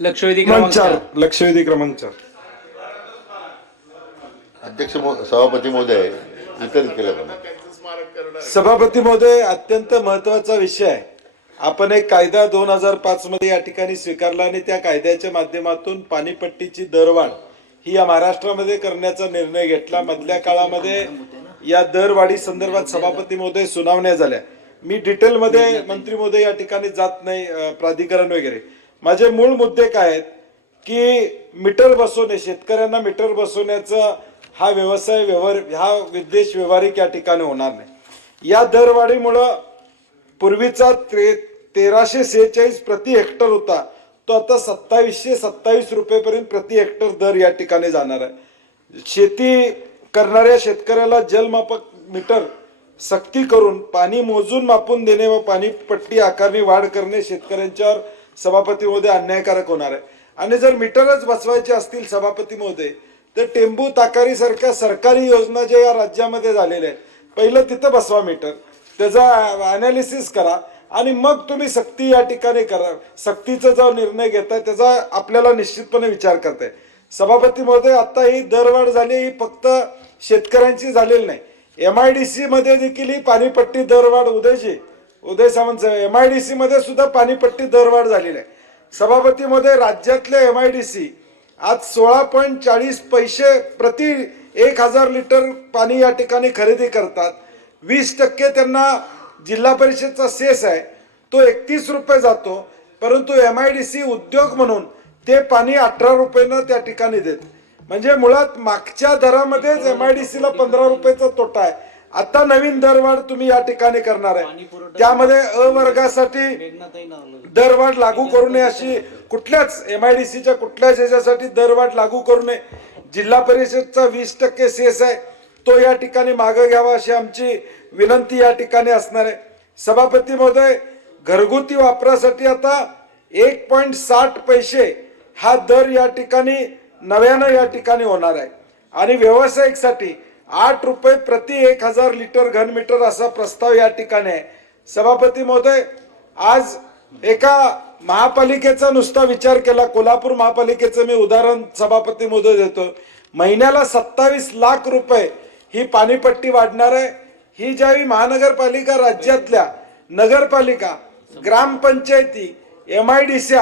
लक्षवेधी क्रमांक 4. लक्षवेधी क्रमांक 4. अध्यक्ष सभापती महोदय वितरित केलं पाहिजे. सभापती महोदय, अत्यंत महत्वाचा विषय आहे. आपण एक कायदा 2005 मध्ये या ठिकाणी स्वीकारला आणि त्या कायद्याच्या माध्यमातून पाणीपट्टीची दरवाढ ही या महाराष्ट्रामध्ये करण्याचा निर्णय घेतला. मधल्या काळामध्ये या दरवाढी संदर्भात सभापती महोदय सुनावण्या झाल्या. मी डिटेलमध्ये मंत्री महोदय या ठिकाणी जात नाही, प्राधिकरण वगैरे. माझे मूळ मुद्दे काय आहेत की मीटर बसवणे, शेतकऱ्यांना मीटर बसवण्याचा हा व्यवसाय हा उद्देश व्यावहारिक या ठिकाणी होणार नाही. या दरवाढीमुळं पूर्वीचा 1346 प्रति हेक्टर होता तो आता 2727 रुपयेपर्यंत प्रति हेक्टर दर या ठिकाणी जाणार आहे. शेती करणाऱ्या शेतकऱ्याला जलमापक मीटर सक्ती करून पाणी मोजून मापून देणे व पाणी पट्टी आकारणी वाढ करणे शेतकऱ्यांच्यावर सभापती महोदय अन्यायकारक होणार आहे. आणि जर मीटरच बसवायचे असतील सभापती महोदय तर टेंबू ताकारी सारख्या सरकारी योजना ज्या या राज्यामध्ये झालेल्या आहेत, पहिलं तिथं बसवा मीटर, त्याचा अनालिसिस करा आणि मग तुम्ही सक्ती या ठिकाणी करा. सक्तीचा जो निर्णय घेताय त्याचा आपल्याला निश्चितपणे विचार करताय. सभापती महोदय, आता ही दरवाढ झाली ही फक्त शेतकऱ्यांची झालेली नाही. MIDC मध्ये देखील ही पाणीपट्टी दरवाढ उदय सामंत MIDC मध्ये सुद्धा पाणीपट्टी दरवाढ झालेली आहे. सभापती महोदय, राज्यातले MIDC आज 16.40 पैसे प्रति 1000 लिटर पाणी या ठिकाणी खरेदी करतात. 20% त्यांना जिल्हा परिषदचा सेस आहे तो 31 रुपये जातो, परंतु MIDC उद्योग म्हणून ते पाणी 18 रुपयानं त्या ठिकाणी देत. म्हणजे मुळात मागच्या दरामध्येच MIDC ला 15 रुपयाचा तोटा आहे. आता नवीन दरवाढ तुम्ही या ठिकाणी करणार आहे, त्यामध्ये अ वर्गासाठी दरवाढ लागू करू नये अशी कुठल्याच MIDCच्या कुठल्याच याच्यासाठी दरवाढ लागू करू नये. जिल्हा परिषदचा 20% सेस आहे तो या ठिकाणी मागे घ्यावा अशी आमची विनंती या ठिकाणी असणार आहे. सभापती महोदय, घरगुती वापरासाठी आता 1.60 पैसे हा दर या ठिकाणी नव्यानं या ठिकाणी होणार आहे आणि व्यावसायिकसाठी 8 रुपये प्रति 1000 लिटर घनमीटर असा प्रस्ताव या ठिकाणी आहे. सभापती महोदय, आज एका महापालिकेचा नुसता विचार केला, कोल्हापूर महापालिकेचं मी उदाहरण सभापती महोदय देतो. महिन्याला 27 लाख रुपये ही पाणीपट्टी वाढणार आहे. ही ज्यावेळी महानगरपालिका, राज्यातल्या नगरपालिका, ग्रामपंचायती, MIDC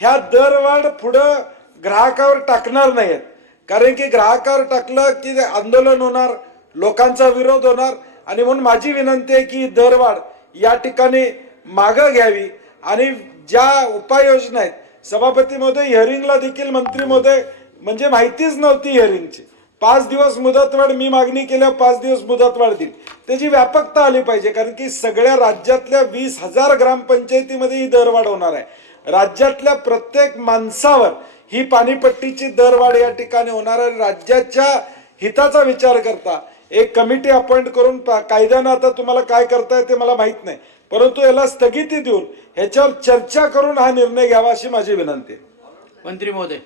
ह्या दरवाढ पुढं ग्राहकावर टाकणार नाहीत, कारण की ग्राहकावर टाकलं की ते आंदोलन होणार, लोकांचा विरोध होणार. आणि म्हणून माझी विनंती आहे की दरवाढ या ठिकाणी मागं घ्यावी आणि ज्या उपाययोजना आहेत. सभापती महोदय, हिअरिंगला देखील मंत्री महोदय म्हणजे माहितीच नव्हती हिअरिंगची. 5 दिवस मुदतवाढ मी मागणी केल्या, 5 दिवस मुदतवाढ दिली. त्याची व्यापकता आली पाहिजे, कारण की सगळ्या राज्यातल्या 20,000 ग्रामपंचायतीमध्ये ही दरवाढ होणार आहे. राज्यातल्या प्रत्येक माणसावर ही पाणीपट्टीची दरवाढ या ठिकाणी होणार आहे. राज्याच्या हिताचा विचार करता एक कमिटी अपॉइंट करून कायद्यानं आता तुम्हाला काय करताय ते मला माहित नाही, परंतु याला स्थगिती देऊन ह्याच्यावर चर्चा करून हा निर्णय घ्यावा अशी माझी विनंती आहे. मंत्री महोदय.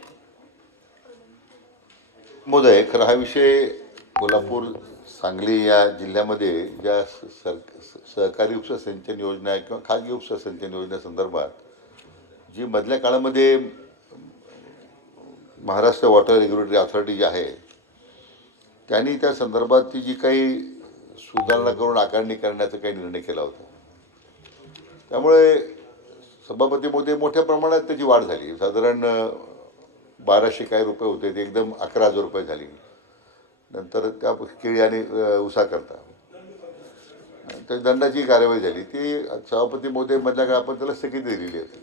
महोदय, खरं हा विषय कोल्हापूर, सांगली या जिल्ह्यामध्ये ज्या सहकारी उपसा सिंचन योजना किंवा खाजगी उपसा सिंचन योजनेसंदर्भात जी मधल्या काळामध्ये महाराष्ट्र वॉटर रेग्युलेटरी अथॉरिटी जी आहे त्यांनी त्या संदर्भात जी काही सुधारणा करून आकारणी करण्याचा काही निर्णय केला होता. त्यामुळे सभापती महोदय, मोठ्या प्रमाणात त्याची वाढ झाली. साधारण 1200 काही रुपये होते ते एकदम 11,000 रुपये झाली. नंतर त्या केळी आणि उसा करता त्या दंडाची कार्यवाही झाली. ती सभापती महोदय मधल्या काळात आपण त्याला स्थगिती दिलेली होती.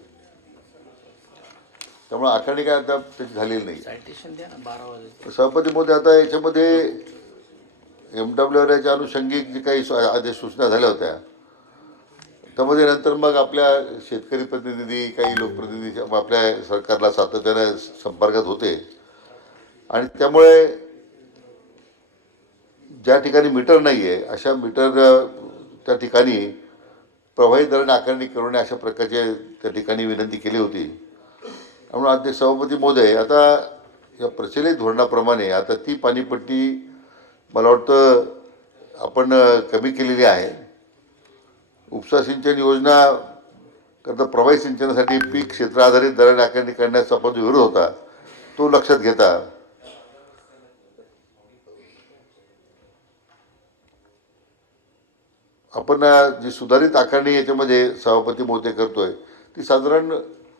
त्यामुळे आकारणी काय आता त्याची झालेली नाही. सभापती महोदय, आता याच्यामध्ये MWRच्या अनुषंगिक जी काही आदेश सूचना झाल्या होत्या त्यामध्ये नंतर मग आपल्या शेतकरी प्रतिनिधी, काही लोकप्रतिनिधी आपल्या सरकारला सातत्याने संपर्कात होते आणि त्यामुळे ज्या ठिकाणी मीटर नाही आहे अशा मीटर त्या ठिकाणी प्रभावी दराने आकारणी करू नये अशा प्रकारचे त्या ठिकाणी विनंती केली होती. त्यामुळे अध्यक्ष सभापती महोदय, आता या प्रचलित धोरणाप्रमाणे आता ती पाणीपट्टी मला वाटतं आपण कमी केलेली आहे. उपसा सिंचन योजना करता प्रवाही सिंचनासाठी पीक क्षेत्र आधारित दर आकारणी करण्याचा आपण जो विरोध होता तो लक्षात घेता आपण जी सुधारित आकारणी याच्यामध्ये सभापती महोदय करतोय ती साधारण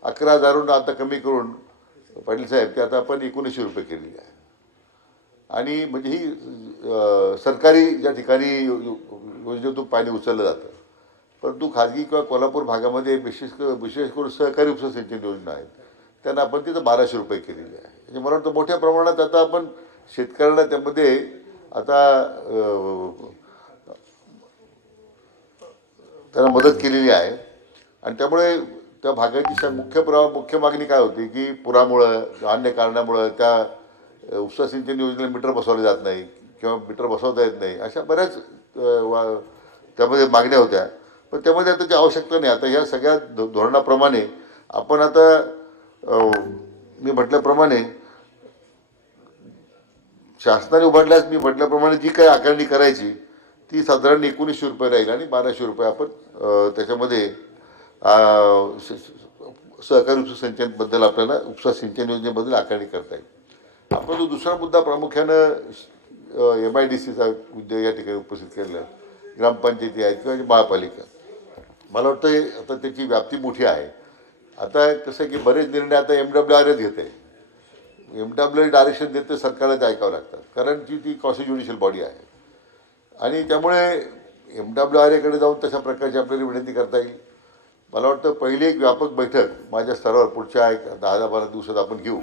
11,000 आता कमी करून पाटील साहेब ते आता आपण 1900 रुपये केलेली आहे. आणि म्हणजे ही सरकारी ज्या ठिकाणी योजनेतून पाणी उचललं जातं, परंतु खाजगी किंवा कोल्हापूर भागामध्ये विशेष करून सहकारी उपसिंचन योजना आहेत त्यांना आपण तिथं 1200 रुपये केलेली आहे. म्हणजे मला वाटतं मोठ्या प्रमाणात आता आपण शेतकऱ्यांना त्यामध्ये आता त्यांना मदत केलेली आहे. आणि त्यामुळे त्या भागाची मुख्य मागणी काय होती की पुरामुळं अन्य कारणामुळं त्या उपसा सिंचन योजनेला मीटर बसवले जात नाही किंवा मीटर बसवता येत नाही, अशा बऱ्याच त्यामध्ये मागण्या होत्या. पण त्यामध्ये आता ती आवश्यकता नाही. आता ह्या सगळ्या धोरणाप्रमाणे आपण आता मी म्हटल्याप्रमाणे शासनाने उभारल्यास मी म्हटल्याप्रमाणे जी काही आकारणी करायची ती साधारण 1900 रुपये राहील आणि 1200 रुपये आपण त्याच्यामध्ये सहकारी उपसा सिंचनबद्दल आपल्याला उपसा सिंचन योजनेबद्दल आकारणी करता येईल. आपण जो दुसरा मुद्दा प्रामुख्यानं MIDCचा उद्योग या ठिकाणी उपस्थित केलेला आहे, ग्रामपंचायती आहेत किंवा महापालिका, मला वाटतं आता त्याची व्याप्ती मोठी आहे. आता कसं की बरेच निर्णय आता MWRच घेते. MWR डायरेक्शन देते, सरकारला ते ऐकावं लागतात कारण ती कॉन्स्टिट्युशनल बॉडी आहे. आणि त्यामुळे MWRकडे जाऊन तशा प्रकारची आपल्याला विनंती करता येईल. मला वाटतं पहिली एक व्यापक बैठक माझ्या स्तरावर पुढच्या एक 10-12 दिवसात आपण घेऊ.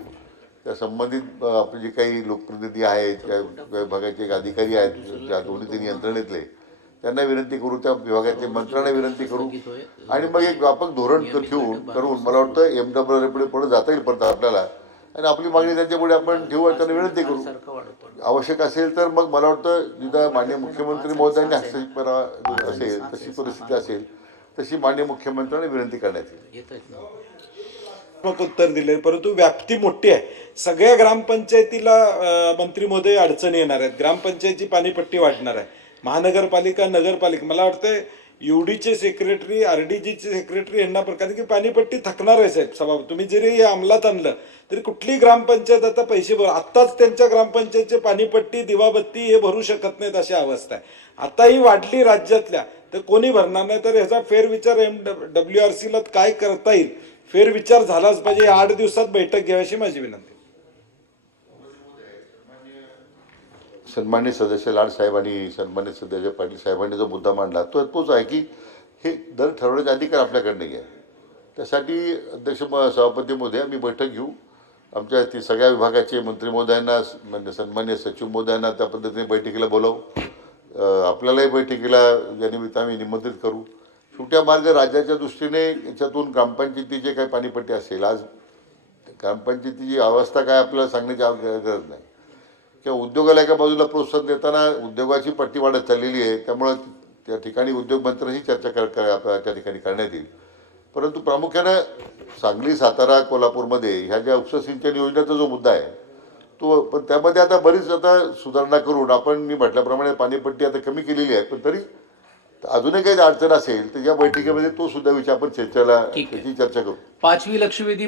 त्या संबंधित आपले जे काही लोकप्रतिनिधी आहेत, त्या विभागाचे एक अधिकारी आहेत, त्या दोन्ही यंत्रणेतले, त्यांना विनंती करू, त्या विभागातल्या मंत्र्यांना विनंती करू आणि मग एक व्यापक धोरण करून मला वाटतं MWR पुढे जाता येईल परत आपल्याला. आणि आपली मागणी त्यांच्यापुढे आपण ठेवू आणि त्यांना विनंती करू. आवश्यक असेल तर मग मला वाटतं जिथं माननीय मुख्यमंत्री महोदयांनी हस्तक्षेप करावा असेल, तशी परिस्थिती असेल तशी माननीय मुख्यमंत्र्यांनी विनंती करण्यात येईल. उत्तर दिले, परंतु व्याप्ती मोठी आहे. सगळ्या ग्रामपंचायतीला मंत्री महोदय अडचणी येणार आहेत. ग्रामपंचायतीची पाणीपट्टी वाढणार आहे. महानगरपालिका, नगरपालिका, मला वाटतं UDचे सेक्रेटरी, RDGचे सेक्रेटरी यांना कारण की पाणीपट्टी थकणार आहे साहेब. सभा तुम्ही जरी हे अंमलात आणलं तरी कुठली ग्रामपंचायत आता पैसे आत्ताच त्यांच्या ग्रामपंचायतची पाणीपट्टी, दिवाबत्ती हे भरू शकत नाहीत अशी अवस्था आहे. आता ही वाढली राज्यातल्या तर कोणी भरणार नाही. तर ह्याचा फेरविचार MWRCला काय करता येईल फेरविचार झालाच पाहिजे. 8 दिवसात बैठक घ्यावी अशी माझी विनंती. सन्मान्य सदस्य लाड साहेब आणि सन्मान्य सदस्य पाटील साहेबांनी जो मुद्दा मांडला तोच आहे की हे दर ठरवण्याचे अधिकार आपल्याकडे नाही आहे. त्यासाठी अध्यक्ष सभापती महोदय आम्ही बैठक घेऊ. आमच्या सगळ्या विभागाचे मंत्री महोदयांना, सन्मान्य सचिव महोदयांना त्या पद्धतीने बैठकीला बोलावू. आपल्यालाही बैठकीला या निमित्त आम्ही निमंत्रित करू. छोट्या मार्ग राज्याच्या दृष्टीने याच्यातून ग्रामपंचायतीचे काही पाणीपट्टी असेल, आज ग्रामपंचायतीची अवस्था काय आपल्याला सांगण्याची गरज नाही, किंवा उद्योगाला एका बाजूला प्रोत्साहन देताना उद्योगाची पट्टी वाढत चाललेली आहे. त्यामुळं त्या ठिकाणी उद्योगमंत्र्यांशी चर्चा त्या ठिकाणी करण्यात येईल. परंतु प्रामुख्यानं सांगली, सातारा, कोल्हापूरमध्ये ह्या ज्या उपसा सिंचन योजनेचा जो मुद्दा आहे तो, पण त्यामध्ये आता बरीच आता सुधारणा करून आपण मी म्हटल्याप्रमाणे पाणीपट्टी आता कमी केलेली आहे. पण तरी अजूनही काही अडचण असेल तर या बैठकीमध्ये तो सुद्धा विचार आपण त्याची चर्चा करू. 5वी लक्षवेधी